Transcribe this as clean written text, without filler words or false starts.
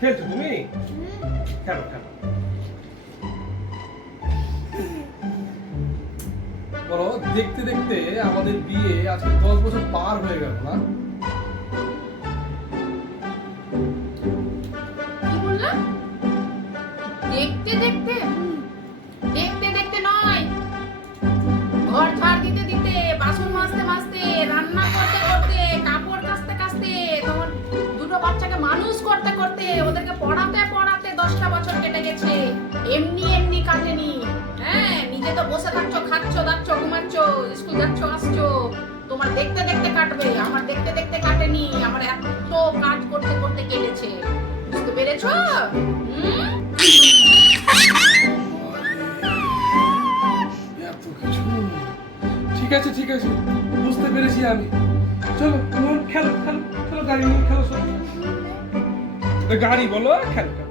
খেলছো তুমি? খেলো খেলো। বলো, দেখতে দেখতে আমাদের বিয়ে আজকে 10 বছর পার হয়ে গেল না? কি বললা? দেখতে দেখতে দেখতে দেখতে নয়, ঘর ঝাড় দিতে দিতে, বাসন মাজতে মাজতে, রান্না করতে করতে, কাপড় কাচতে কাচতে, তোমার দুটো বাচ্চাকে মানুষ করতে করতে, ওদেরকে পড়াতে পড়াতে 10টা বছর কেটে গেছে। এমনি এমনি কাটেনি। হ্যাঁ, নিজে তো বসে থাকছো, খাচ্ছ, দাচ্ছ, ঘুমাচ্ছ, স্কুল যাচ্ছ, আসছো। তোমার দেখতে দেখতে কাটবে, আমার দেখতে দেখতে কাটেনি। আমার এত কাজ করতে করতে কেটেছে। বুঝতে পেরেছো? এত কিছু। ঠিক আছে ঠিক আছে, বুঝতে পেরেছি আমি। চলো খেলো খেলো খেলো, গাড়ি নিয়ে খেলো সব। গাড়ি বলো, খেলো খেলো।